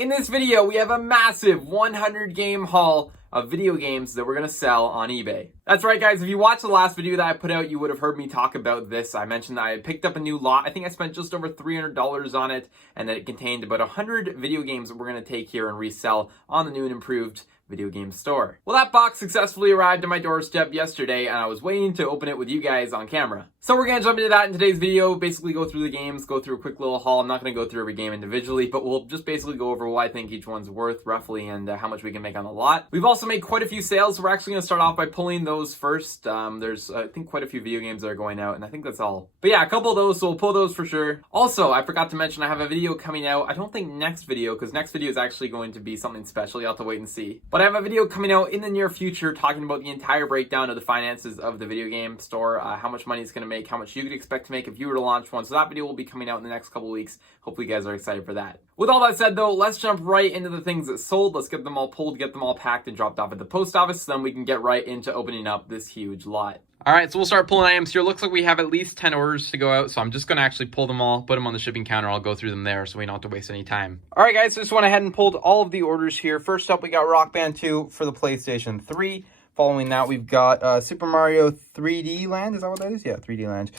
In this video, we have a massive 100 game haul of video games that we're going to sell on eBay. That's right, guys. If you watched the last video that I put out, you would have heard me talk about this. I mentioned that I had picked up a new lot. I think I spent just over $300 on it, and that it contained about 100 video games that we're going to take here and resell on the new and improved video game store. Well, that box successfully arrived at my doorstep yesterday, and I was waiting to open it with you guys on camera. So we're gonna jump into that in today's video, basically go through the games, go through a quick little haul. I'm not gonna go through every game individually, but we'll just basically go over what I think each one's worth roughly and how much we can make on the lot. We've also made quite a few sales, so we're actually gonna start off by pulling those first. There's, I think, quite a few video games that are going out, and I think that's all. But yeah, a couple of those, so we'll pull those for sure. Also, I forgot to mention I have a video coming out. I don't think next video, because next video is actually going to be something special. You'll have to wait and see. But I have a video coming out in the near future talking about the entire breakdown of the finances of the video game store, how much money it's going to make, how much you could expect to make if you were to launch one. So that video will be coming out in the next couple of weeks. Hopefully you guys are excited for that. With all that said though, let's jump right into the things that sold. Let's get them all pulled, get them all packed and dropped off at the post office, so then we can get right into opening up this huge lot. All right, so we'll start pulling items here. Looks like we have at least 10 orders to go out, so I'm just going to actually pull them all, put them on the shipping counter. I'll go through them there so we don't have to waste any time. All right, guys, so just went ahead and pulled all of the orders here. First up, we got Rock Band 2 for the PlayStation 3. Following that, we've got Super Mario 3D Land. Is that what that is? Yeah, 3D Land.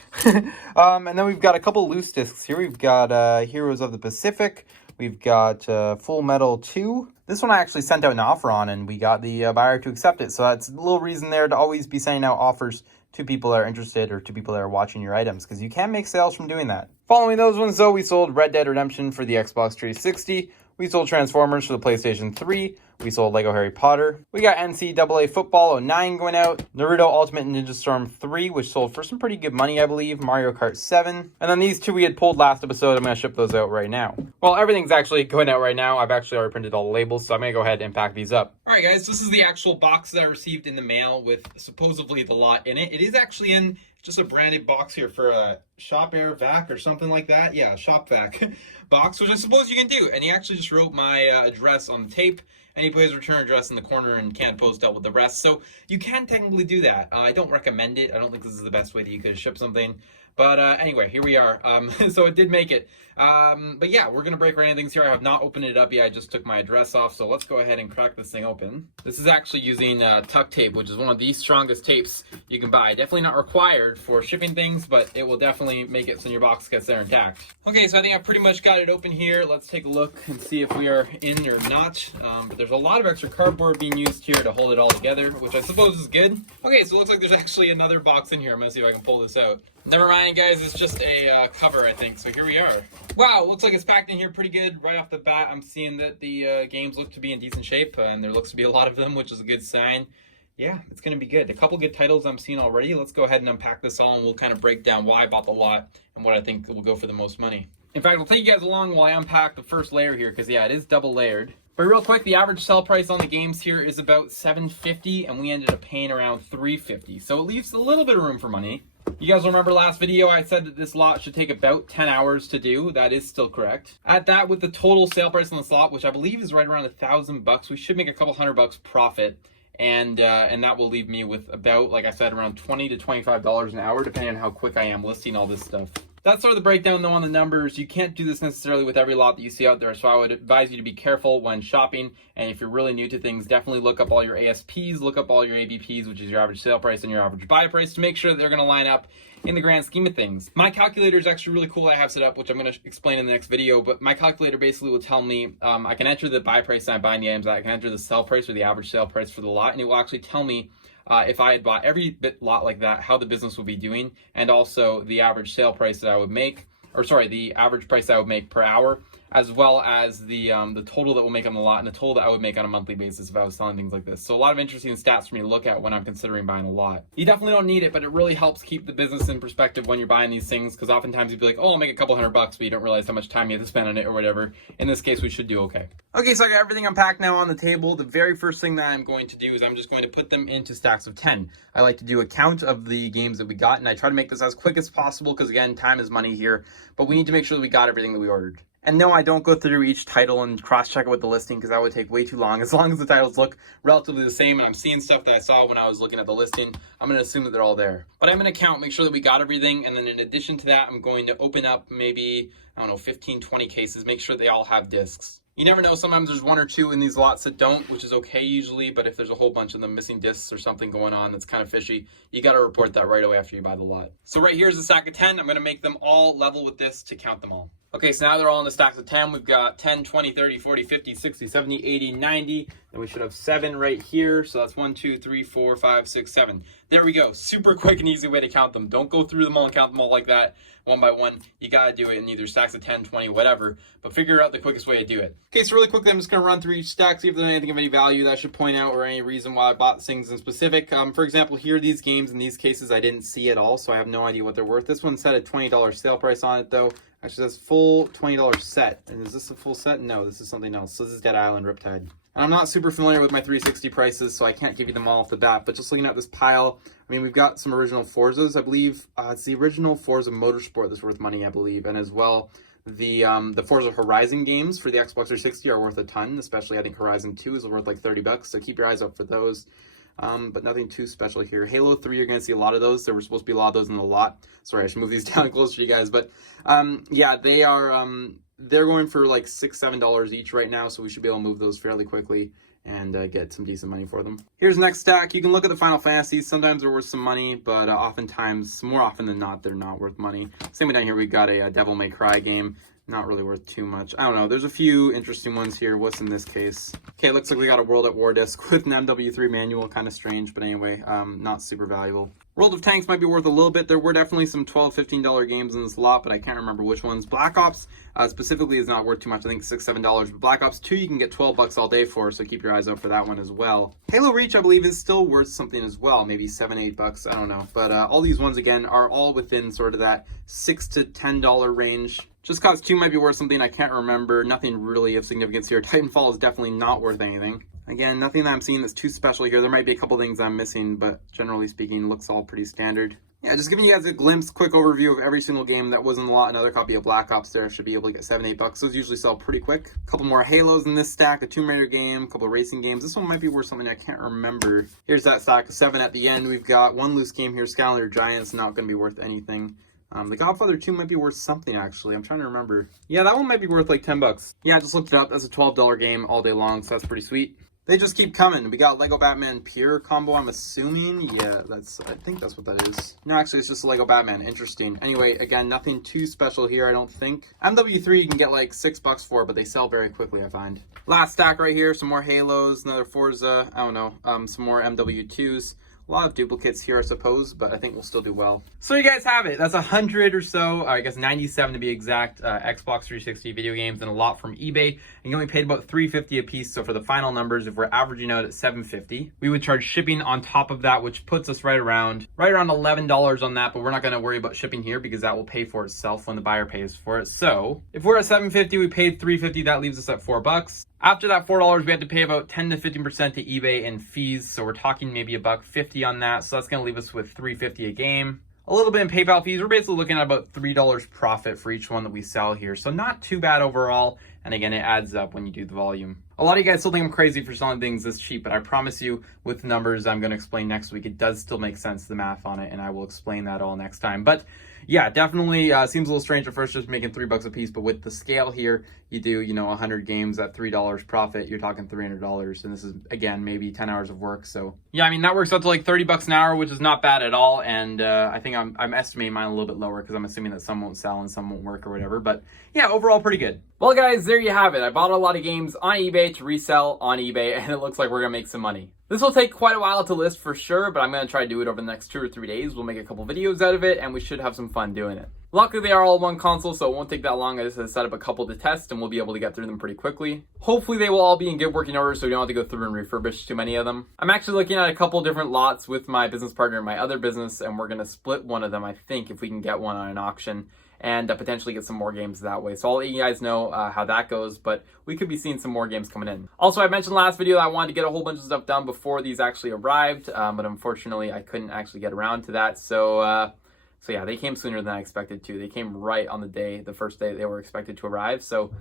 And then we've got a couple loose discs here. We've got Heroes of the Pacific. We've got Full Metal 2. This one I actually sent out an offer on, and we got the buyer to accept it. So that's a little reason there to always be sending out offers to people that are interested or to people that are watching your items, because you can make sales from doing that. Following those ones, though, we sold Red Dead Redemption for the Xbox 360. We sold Transformers for the PlayStation 3. We sold Lego Harry Potter. We got NCAA Football 09 going out. Naruto Ultimate Ninja Storm 3, which sold for some pretty good money, I believe. Mario Kart 7. And then these two we had pulled last episode. I'm going to ship those out right now. Well, everything's actually going out right now. I've actually already printed all the labels, so I'm going to go ahead and pack these up. All right, guys, this is the actual box that I received in the mail with supposedly the lot in it. It is actually in just a branded box here for a Shop Airvac or something like that. Yeah, Shop Vac box, which I suppose you can do. And he actually just wrote my address on the tape, and he put his return address in the corner and canned post out with the rest. So you can technically do that. I don't recommend it. I don't think this is the best way that you could ship something. But anyway, here we are. So it did make it. But yeah, we're going to break right into things here. I have not opened it up yet. I just took my address off. So let's go ahead and crack this thing open. This is actually using tuck tape, which is one of the strongest tapes you can buy. Definitely not required for shipping things, but it will definitely make it so your box gets there intact. Okay, so I think I've pretty much got it open here. Let's take a look and see if we are in or not. But there's a lot of extra cardboard being used here to hold it all together, which I suppose is good. Okay, so it looks like there's actually another box in here. I'm going to see if I can pull this out. Never mind, guys, it's just a cover, I think. So here we are. Wow, looks like it's packed in here pretty good. Right off the bat, I'm seeing that the games look to be in decent shape, and there looks to be a lot of them, which is a good sign. Yeah, it's going to be good. A couple good titles I'm seeing already. Let's go ahead and unpack this all, and we'll kind of break down why I bought the lot and what I think will go for the most money. In fact, I'll take you guys along while I unpack the first layer here, because, yeah, it is double layered. But real quick, the average sell price on the games here is about $750, and we ended up paying around $350. So it leaves a little bit of room for money. You guys remember last video I said that this lot should take about 10 hours to do. That is still correct. At that, with the total sale price on this lot, which I believe is right around $1,000, we should make a couple $100 profit. And that will leave me with about, like I said, around $20 to $25 an hour, depending on how quick I am listing all this stuff. That's sort of the breakdown, though, on the numbers. You can't do this necessarily with every lot that you see out there, so I would advise you to be careful when shopping. And if you're really new to things, definitely look up all your ASPs, look up all your ABPs, which is your average sale price and your average buy price, to make sure that they're going to line up in the grand scheme of things. My calculator is actually really cool. I have set up, which I'm going to explain in the next video, but my calculator basically will tell me, I can enter the buy price that I'm buying the items at, I can enter the sell price or the average sale price for the lot, and it will actually tell me if I had bought every lot like that, how the business would be doing, and also the average sale price that I would make, or sorry, the average price that I would make per hour, as well as the total that we'll make on the lot and the total that I would make on a monthly basis if I was selling things like this. So a lot of interesting stats for me to look at when I'm considering buying a lot. You definitely don't need it, but it really helps keep the business in perspective when you're buying these things, because oftentimes you'd be like, oh, I'll make a couple $100, but you don't realize how much time you have to spend on it or whatever. In this case, we should do okay. Okay, so I got everything unpacked now on the table. The very first thing that I'm going to do is I'm just going to put them into stacks of 10. I like to do a count of the games that we got, and I try to make this as quick as possible because, again, time is money here, but we need to make sure that we got everything that we ordered. And no, I don't go through each title and cross-check it with the listing because that would take way too long. As long as the titles look relatively the same and I'm seeing stuff that I saw when I was looking at the listing, I'm going to assume that they're all there. But I'm going to count, make sure that we got everything, and then in addition to that, I'm going to open up maybe, I don't know, 15, 20 cases, make sure they all have discs. You never know, sometimes there's one or two in these lots that don't, which is okay usually, but if there's a whole bunch of them missing discs or something going on that's kind of fishy, you got to report that right away after you buy the lot. So right here is a stack of 10. I'm going to make them all level with this to count them all. Okay, so now they're all in the stacks of 10. We've got 10, 20, 30, 40, 50, 60, 70, 80, 90. Then we should have 7 right here. So that's 1, 2, 3, 4, 5, 6, 7. There we go. Super quick and easy way to count them. Don't go through them all and count them all like that, one by one. You got to do it in either stacks of 10, 20, whatever. But figure out the quickest way to do it. Okay, so really quickly, I'm just going to run through each stack, see if there's anything of any value that I should point out or any reason why I bought things in specific. For example, here, these games in these cases, I didn't see at all, so I have no idea what they're worth. This one said a $20 sale price on it, though. Actually, that's full $20 set. And is this a full set? No, this is something else. So this is Dead Island Riptide. And I'm not super familiar with my 360 prices, so I can't give you them all off the bat. But just looking at this pile, I mean, we've got some original Forzas, I believe. It's the original Forza Motorsport that's worth money, I believe. And as well, the Forza Horizon games for the Xbox 360 are worth a ton. Especially, I think Horizon 2 is worth like $30. So keep your eyes out for those. But nothing too special here. Halo 3, you're going to see a lot of those. There were supposed to be a lot of those in the lot. Sorry, I should move these down closer to you guys. But yeah, they are, they're going for like $6, $7 each right now. So we should be able to move those fairly quickly and get some decent money for them. Here's the next stack. You can look at the Final Fantasies. Sometimes they're worth some money, but oftentimes, more often than not, they're not worth money. Same way down here, we've got a Devil May Cry game. Not really worth too much. I don't know. There's a few interesting ones here. What's in this case? Okay, looks like we got a World at War disc with an MW3 manual. Kind of strange, but anyway, not super valuable. World of Tanks might be worth a little bit. There were definitely some $12, $15 games in this lot, but I can't remember which ones. Black Ops specifically is not worth too much. I think $6, $7. But Black Ops 2 you can get $12 all day for, so keep your eyes out for that one as well. Halo Reach, I believe, is still worth something as well. Maybe $7, $8. I don't know. But all these ones, again, are all within sort of that $6 to $10 range. Just Cause 2 might be worth something. I can't remember. Nothing really of significance here. Titanfall is definitely not worth anything. Again, nothing that I'm seeing that's too special here. There might be a couple things I'm missing, but generally speaking, looks all pretty standard. Yeah, just giving you guys a glimpse, quick overview of every single game that was in the lot. Another copy of Black Ops there. Should be able to get $7, $8. Those usually sell pretty quick. A couple more Halos in this stack, a Tomb Raider game, a couple of racing games. This one might be worth something I can't remember. Here's that stack of 7 at the end. We've got one loose game here, Skylander Giants, not going to be worth anything. The Godfather 2 might be worth something, actually. I'm trying to remember. Yeah, that one might be worth like $10. Yeah, I just looked it up. That's a $12 game all day long, so that's pretty sweet. They just keep coming. We got Lego Batman Pure combo, I'm assuming. Yeah, I think that's what that is. No, actually, it's just a Lego Batman. Interesting. Anyway, again, nothing too special here, I don't think. MW3 you can get like $6 for, but they sell very quickly, I find. Last stack right here, some more Halos, another Forza, I don't know, some more MW2s. A lot of duplicates here, I suppose, but I think we'll still do well. So you guys have it. That's 100 or so, I guess 97 to be exact, Xbox 360 video games and a lot from eBay. And you only paid about $3.50 a piece. So for the final numbers, if we're averaging out at $7.50, we would charge shipping on top of that, which puts us right around $11 on that. But we're not going to worry about shipping here because that will pay for itself when the buyer pays for it. So if we're at $7.50, we paid $3.50. That leaves us at $4. After that $4, we had to pay about 10 to 15% to eBay in fees. So we're talking maybe $1.50 on that. So that's going to leave us with $3.50 a game. A little bit in PayPal fees. We're basically looking at about $3 profit for each one that we sell here. So not too bad overall. And again, it adds up when you do the volume. A lot of you guys still think I'm crazy for selling things this cheap, but I promise you with numbers I'm going to explain next week, it does still make sense, the math on it, and I will explain that all next time. But yeah, definitely seems a little strange at first just making $3 a piece, but with the scale here, you do, 100 games at $3 profit, you're talking $300, and this is, again, maybe 10 hours of work. So yeah, I mean, that works out to like $30 an hour, which is not bad at all, and I think I'm estimating mine a little bit lower because I'm assuming that some won't sell and some won't work or whatever, but yeah, overall pretty good. Well guys, there you have it. I bought a lot of games on eBay to resell on eBay, and it looks like we're gonna make some money. This will take quite a while to list for sure, but I'm gonna try to do it over the next 2 or 3 days. We'll make a couple videos out of it, and we should have some fun doing it. Luckily, they are all one console, so it won't take that long. I just had to set up a couple to test, and we'll be able to get through them pretty quickly. Hopefully, they will all be in good working order, so we don't have to go through and refurbish too many of them. I'm actually looking at a couple different lots with my business partner in my other business, and we're gonna split one of them, I think, if we can get one on an auction, and potentially get some more games that way. So I'll let you guys know how that goes, but we could be seeing some more games coming in. Also, I mentioned last video that I wanted to get a whole bunch of stuff done before these actually arrived, but unfortunately I couldn't actually get around to that. So yeah, they came sooner than I expected to. They came right on the day, the first day they were expected to arrive. So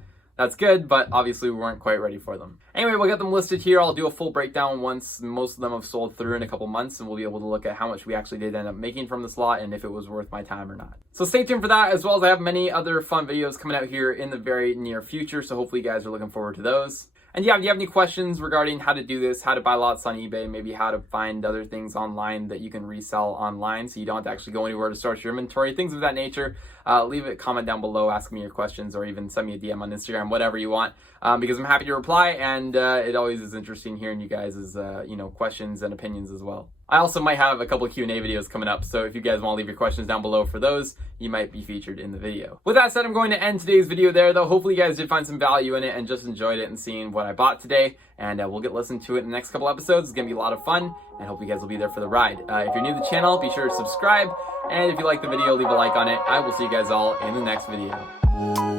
That's good, but obviously we weren't quite ready for them. Anyway, we'll get them listed here. I'll do a full breakdown once most of them have sold through in a couple months, and we'll be able to look at how much we actually did end up making from this lot and if it was worth my time or not. So stay tuned for that, as well as I have many other fun videos coming out here in the very near future, so hopefully you guys are looking forward to those. And yeah, if you have any questions regarding how to do this, how to buy lots on eBay, maybe how to find other things online that you can resell online so you don't have to actually go anywhere to start your inventory, things of that nature, leave a comment down below, ask me your questions, or even send me a DM on Instagram, whatever you want, because I'm happy to reply, and it always is interesting hearing you guys' questions and opinions as well. I also might have a couple Q&A videos coming up, so if you guys want to leave your questions down below for those, you might be featured in the video. With that said, I'm going to end today's video there, though. Hopefully you guys did find some value in it and just enjoyed it and seeing what I bought today, and we'll get listened to it in the next couple episodes. It's going to be a lot of fun, and hope you guys will be there for the ride. If you're new to the channel, be sure to subscribe, and if you like the video, leave a like on it. I will see you guys all in the next video.